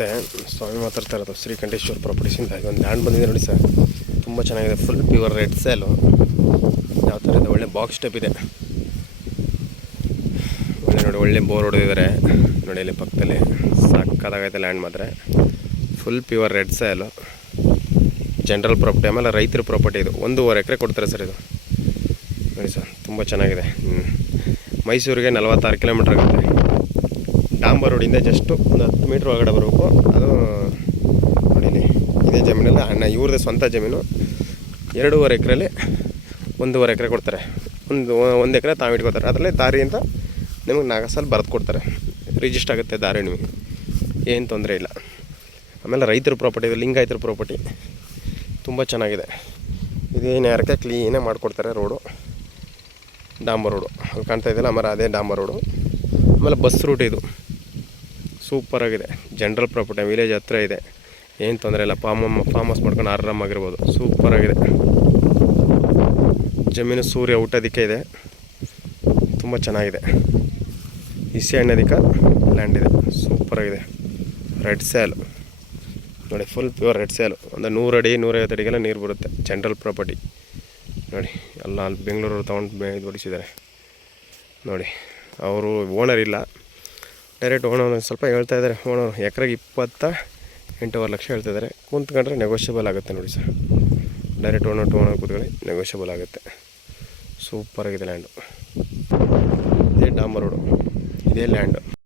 ನಮಸ್ತೆ. ಸ್ವಾಮಿ ಮಾತಾಡ್ತಾ ಇರೋದು ಶ್ರೀಕಂಠೇಶ್ವರ ಪ್ರಾಪರ್ಟೀಸಿಂದ. ಇದೊಂದು ಲ್ಯಾಂಡ್ ಬಂದಿದೆ ನೋಡಿ ಸರ್, ತುಂಬ ಚೆನ್ನಾಗಿದೆ. ಫುಲ್ ಪ್ಯೂರ್ ರೆಡ್ ಸ್ಯಾಲು. ಯಾವ ಥರ ಇದೆ, ಒಳ್ಳೆ ಬಾಕ್ಸ್ ಟೈಪ್ ಇದೆ. ಒಳ್ಳೆ ನೋಡಿ, ಒಳ್ಳೆ ಬೋರ್ ಹೊಡೆದಿದ್ದಾರೆ ನೋಡಿ ಇಲ್ಲಿ ಪಕ್ಕದಲ್ಲಿ. ಸಾಕಾಗೈತೆ ಲ್ಯಾಂಡ್ ಮಾತ್ರ. ಫುಲ್ ಪ್ಯೂರ್ ರೆಡ್ ಸ್ಯಾಲು, ಜನರಲ್ ಪ್ರಾಪರ್ಟಿ, ಆಮೇಲೆ ರೈತರ ಪ್ರಾಪರ್ಟಿ. ಇದು 1.5 ಎಕರೆ ಕೊಡ್ತಾರೆ ಸರ್ ಇದು ನೋಡಿ ಸರ್. ತುಂಬ ಚೆನ್ನಾಗಿದೆ. ಮೈಸೂರಿಗೆ 46 ಕಿಲೋಮೀಟ್ರ್ ಆಗುತ್ತೆ. ಡಾಂಬರ್ ರೋಡಿಂದ ಜಸ್ಟು ಒಂದು 10 ಮೀಟ್ರ್ ಒಳಗಡೆ ಬರಬೇಕು. ಅದು ನೋಡಿ, ಇದೇ ಜಮೀನಲ್ಲಿ ಇವ್ರದ್ದು ಸ್ವಂತ ಜಮೀನು. 2.5 ಎಕರೆಯಲ್ಲಿ 1.5 ಎಕರೆ ಕೊಡ್ತಾರೆ. ಒಂದು ಎಕರೆ ತಾವು ಇಟ್ಕೋತಾರೆ. ಅದರಲ್ಲಿ ದಾರಿ ಅಂತ ನಿಮಗೆ 4 ಸಲ ಬರೆದು ಕೊಡ್ತಾರೆ. ರಿಜಿಸ್ಟರ್ ಆಗುತ್ತೆ ದಾರಿ, ನಿಮಗೆ ಏನು ತೊಂದರೆ ಇಲ್ಲ. ಆಮೇಲೆ ರೈತರ ಪ್ರಾಪರ್ಟಿ, ಇದು ಲಿಂಗಾಯತರ ಪ್ರಾಪರ್ಟಿ. ತುಂಬ ಚೆನ್ನಾಗಿದೆ. ಇದೇನು ಯಾರಕ್ಕೆ ಕ್ಲೀನಾಗಿ ಮಾಡಿಕೊಡ್ತಾರೆ. ರೋಡು ಡಾಂಬರ್ ರೋಡು ಅದು ಕಾಣ್ತಾ ಇದೆಯಲ್ಲ, ಆಮೇಲೆ ಅದೇ ಡಾಂಬರ್ ರೋಡು. ಆಮೇಲೆ ಬಸ್ ರೂಟ್ ಇದು ಸೂಪರಾಗಿದೆ. ಜನರಲ್ ಪ್ರಾಪರ್ಟಿ, ವಿಲೇಜ್ ಹತ್ರ ಇದೆ. ಏನು ತೊಂದರೆ ಇಲ್ಲ. ಫಾರ್ಮ್ ಹೌಸ್ ಮಾಡ್ಕೊಂಡು ಆರಾಮಾಗಿರ್ಬೋದು. ಸೂಪರಾಗಿದೆ ಜಮೀನು. ಸೂರ್ಯ ಊಟೋದಕ್ಕೆ ಇದೆ. ತುಂಬ ಚೆನ್ನಾಗಿದೆ. ಇಸಿ ಹಣ್ಣೋದಕ್ಕೆ ಲ್ಯಾಂಡ್ ಇದೆ. ಸೂಪರಾಗಿದೆ. ರೆಡ್ ಸ್ಯಾಲು ನೋಡಿ, ಫುಲ್ ಪ್ಯೂರ್ ರೆಡ್ ಸ್ಯಾಲು. ಒಂದು 100 ಅಡಿ 150 ಅಡಿಗೆಲ್ಲ ನೀರು ಬರುತ್ತೆ. ಜನರಲ್ ಪ್ರಾಪರ್ಟಿ ನೋಡಿ. ಎಲ್ಲ ಅಲ್ಲಿ ಬೆಂಗಳೂರು ತೊಗೊಂಡು ಇದು ಹೊಡಿಸಿದ್ದಾರೆ ನೋಡಿ. ಅವರು ಓನರ್ ಇಲ್ಲ, ಡೈರೆಕ್ಟ್ ಓನರ್ ಸ್ವಲ್ಪ ಹೇಳ್ತಾ ಇದ್ದಾರೆ. ಓನರು ಎಕರೆಗೆ 28.5 ಲಕ್ಷ ಹೇಳ್ತಿದ್ದಾರೆ. ಕೂತ್ಕೊಂಡ್ರೆ ನೆಗೋಷಿಯಬಲ್ ಆಗುತ್ತೆ ನೋಡಿ sir. Direct owner to owner ಕೂತ್ಕೊಳ್ಳಿ, ನೆಗೋಷಿಯಬಲ್ ಆಗುತ್ತೆ. ಸೂಪರಾಗಿದೆ ಲ್ಯಾಂಡು. ಇದೇ ಡಾಂಬರ್ ರೋಡು, ಇದೇ ಲ್ಯಾಂಡು.